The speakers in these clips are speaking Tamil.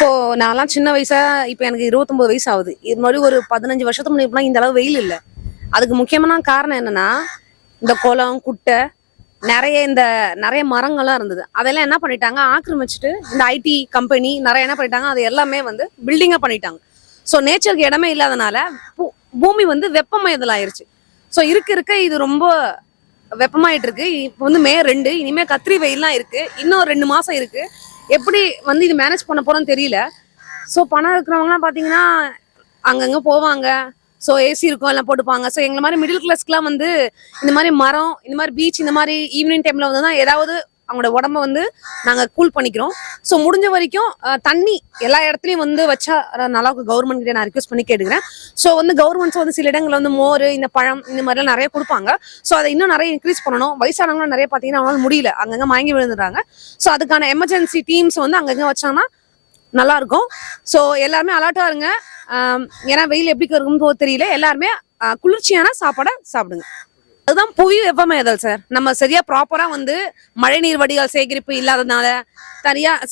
இப்போ நான்லாம் சின்ன வயசா இப்போ எனக்கு 29 வயசு ஆகுது. இது மாதிரி ஒரு 15 வருஷத்துக்கு முன்னாடி இந்த அளவு வெயில் இல்ல. அதுக்கு முக்கியமான காரணம் என்னன்னா, இந்த குளம், குட்டை நிறைய மரங்கள்லாம் இருந்தது. அதெல்லாம் என்ன பண்ணிட்டாங்க, ஆக்கிரமிச்சுட்டு இந்த ஐடி கம்பெனி நிறைய என்ன பண்ணிட்டாங்க, அது எல்லாமே வந்து பில்டிங்கா பண்ணிட்டாங்க. ஸோ நேச்சருக்கு இடமே இல்லாதனால பூமி வந்து வெப்பமயத்தில் ஆயிருச்சு. ஸோ இருக்க இது ரொம்ப வெப்பமாயிட்டு இருக்கு. இப்போ வந்து மே 2, இனிமே கத்திரி வெயில்லாம் இருக்கு. இன்னும் 2 மாசம் இருக்கு. எப்படி வந்து இது மேனேஜ் பண்ண போறோம்னு தெரியல. ஸோ பணம் இருக்கிறவங்கலாம் பார்த்தீங்கன்னா அங்கங்க போவாங்க. ஸோ ஏசி இருக்கும், எல்லாம் போட்டுப்பாங்க. ஸோ எங்களை மாதிரி மிடில் கிளாஸ்க்குலாம் வந்து இந்த மாதிரி மரம், இந்த மாதிரி பீச், இந்த மாதிரி ஈவினிங் டைம்ல வந்து தான் ஏதாவது அவங்களோட உடம்ப வந்து நாங்கள் கூல் பண்ணிக்கிறோம். ஸோ முடிஞ்ச வரைக்கும் தண்ணி எல்லா இடத்துலையும் வந்து வச்சா நல்லா இருக்கும். கவர்மெண்ட் கிட்ட நான் ரிக்வெஸ்ட் பண்ணி கேட்டுக்கிறேன். ஸோ வந்து கவர்மெண்ட்ஸ் வந்து சில இடங்களில் வந்து மோர், இந்த பழம், இந்த மாதிரிலாம் நிறைய கொடுப்பாங்க. ஸோ அதை இன்னும் நிறைய இன்க்ரீஸ் பண்ணணும். வயசானவங்களும் நிறைய பார்த்தீங்கன்னா அவங்களால முடியல, அங்கங்கே மயங்கி விழுந்துடுறாங்க. ஸோ அதுக்கான எமர்ஜென்சி டீம்ஸ் வந்து அங்கங்கே வச்சாங்கன்னா நல்லா இருக்கும். ஸோ எல்லாருமே அலர்ட்டா இருங்க. ஏன்னா வெயில் எப்படி இருக்கும்னு தெரியல. எல்லாருமே குளிர்ச்சியான சாப்பாடை சாப்பிடுங்க. அதுதான் புவி வெப்பமயதல் சார். நம்ம சரியா ப்ராப்பரா வந்து மழை நீர் வடிகால் சேகரிப்பு இல்லாததுனால,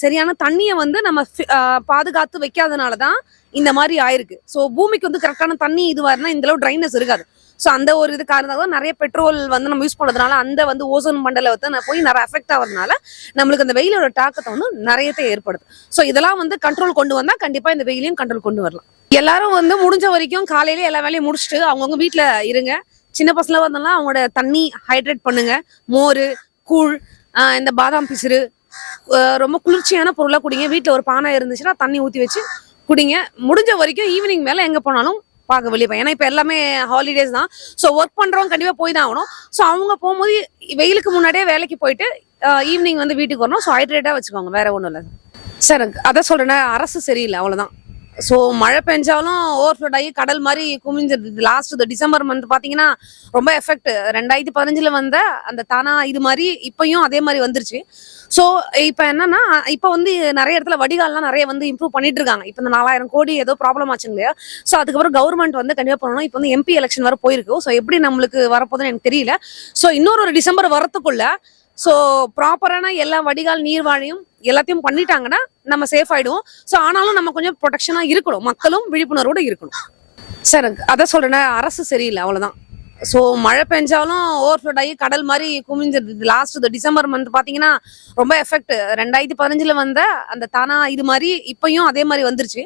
சரியான தண்ணியை வந்து நம்ம பாதுகாத்து வைக்காதனாலதான் இந்த மாதிரி ஆயிருக்கு. ஸோ பூமிக்கு வந்து கரெக்டான தண்ணி இதுவா இருந்தா இந்த அளவு ட்ரைனஸ் இருக்காது. ஸோ அந்த ஒரு இது காரணம் தான் நிறைய பெட்ரோல் வந்து நம்ம யூஸ் பண்றதுனால அந்த வந்து ஓசோன் மண்டலத்தை போய் நிறைய அஃபெக்ட் ஆகுறதுனால நம்மளுக்கு அந்த வெயிலோட தாக்கத்தை வந்து நிறையத்தை ஏற்படுது. ஸோ இதெல்லாம் வந்து கண்ட்ரோல் கொண்டு வந்தா கண்டிப்பா இந்த வெயிலையும் கண்ட்ரோல் கொண்டு வரலாம். எல்லாரும் வந்து முடிஞ்ச வரைக்கும் காலையில எல்லா வேலையும் முடிச்சுட்டு அவங்கவுங்க வீட்டுல இருங்க. சின்ன பசங்க வந்தாலும் அவங்களோட தண்ணி ஹைட்ரேட் பண்ணுங்க. மோர், கூழ், இந்த பாதாம் பிசிறு, ரொம்ப குளிர்ச்சியான பொருளா குடிங்க. வீட்டுல ஒரு பானை இருந்துச்சுன்னா தண்ணி ஊத்தி வச்சு குடிங்க. முடிஞ்ச வரைக்கும் ஈவினிங் மேல எங்க போனாலும் பார்க்க வெளியே போய், ஏன்னா இப்போ எல்லாமே ஹாலிடேஸ் தான். ஸோ ஒர்க் பண்றவங்க கண்டிப்பா போய் தான் ஆகணும். ஸோ அவங்க போகும்போது வெயிலுக்கு முன்னாடியே வேலைக்கு போயிட்டு ஈவினிங் வந்து வீட்டுக்கு வரணும். ஸோ ஹைட்ரேட்டா வச்சுக்கோங்க, வேற ஒன்றும் இல்லை சார். அதான் சொல்றேன்னா, அரசு சரியில்லை, அவ்வளவுதான். ஸோ மழை பெஞ்சாலும் ஓவர்ஃப்ளோட் ஆகி கடல் மாதிரி குமிஞ்சிருது. லாஸ்ட் டிசம்பர் மந்த் பார்த்தீங்கன்னா ரொம்ப எஃபெக்ட். 2015 வந்த அந்த தானா இது மாதிரி இப்பயும் அதே மாதிரி வந்துருச்சு. ஸோ இப்போ என்னன்னா, இப்போ வந்து நிறைய இடத்துல வடிகால்லாம் நிறைய வந்து இம்ப்ரூவ் பண்ணிட்டு இருக்காங்க. இப்போ இந்த 4000 கோடி ஏதோ ப்ராப்ளம் ஆச்சுங்க இல்லையா. ஸோ அதுக்கப்புறம் கவர்மெண்ட் வந்து கண்டிப்பாக பண்ணணும். இப்போ வந்து எம்பி எலெக்ஷன் வர போயிருக்கு. ஸோ எப்படி நம்மளுக்கு வரப்போகுதுன்னு எனக்கு தெரியல. ஸோ இன்னொரு டிசம்பர் வரத்துக்குள்ள ஸோ ப்ராப்பரான எல்லா வடிகால் நீர்வாழையும் எல்லாத்தையும் பண்ணிட்டாங்கன்னா நம்ம சேஃப் ஆயிடுவோம். ஸோ ஆனாலும் நம்ம கொஞ்சம் ப்ரொடெக்ஷனா இருக்கணும், மக்களும் விழிப்புணர்வோட இருக்கணும் சார். அதான் சொல்றேன்னா, அரசு சரியில்லை, அவ்வளவுதான். ஸோ மழை பெஞ்சாலும் ஓவர்ஃப்ளோட் ஆகி கடல் மாதிரி குமிஞ்சிருது. லாஸ்ட் டிசம்பர் மந்த் பார்த்தீங்கன்னா ரொம்ப எஃபெக்ட். 2015 வந்த அந்த தானா இது மாதிரி இப்பயும் அதே மாதிரி வந்துருச்சு.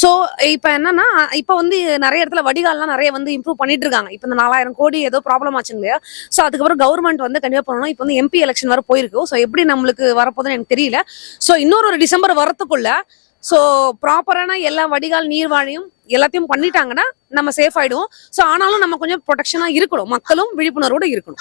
ஸோ இப்போ என்னன்னா, இப்போ வந்து நிறைய இடத்துல வடிகால்லாம் நிறைய வந்து இம்ப்ரூவ் பண்ணிட்டு இருக்காங்க. இப்போ இந்த 4000 கோடி ஏதோ ப்ராப்ளம் ஆச்சுங்க இல்லையா. ஸோ அதுக்கப்புறம் கவர்மெண்ட் வந்து கண்டிப்பாக பண்ணணும். இப்போ வந்து எம்பி எலெக்ஷன் வர போயிருக்கு. ஸோ எப்படி நம்மளுக்கு வரப்போகுதுன்னு எனக்கு தெரியல. ஸோ இன்னொரு டிசம்பர் வரத்துக்குள்ள ஸோ ப்ராப்பரான எல்லா வடிகால் நீர்வாழையும் எல்லாத்தையும் பண்ணிட்டாங்கன்னா நம்ம சேஃப் ஆயிடுவோம். ஸோ ஆனாலும் நம்ம கொஞ்சம் ப்ரொடெக்ஷனா இருக்கணும், மக்களும் விழிப்புணர்வோட இருக்கணும்.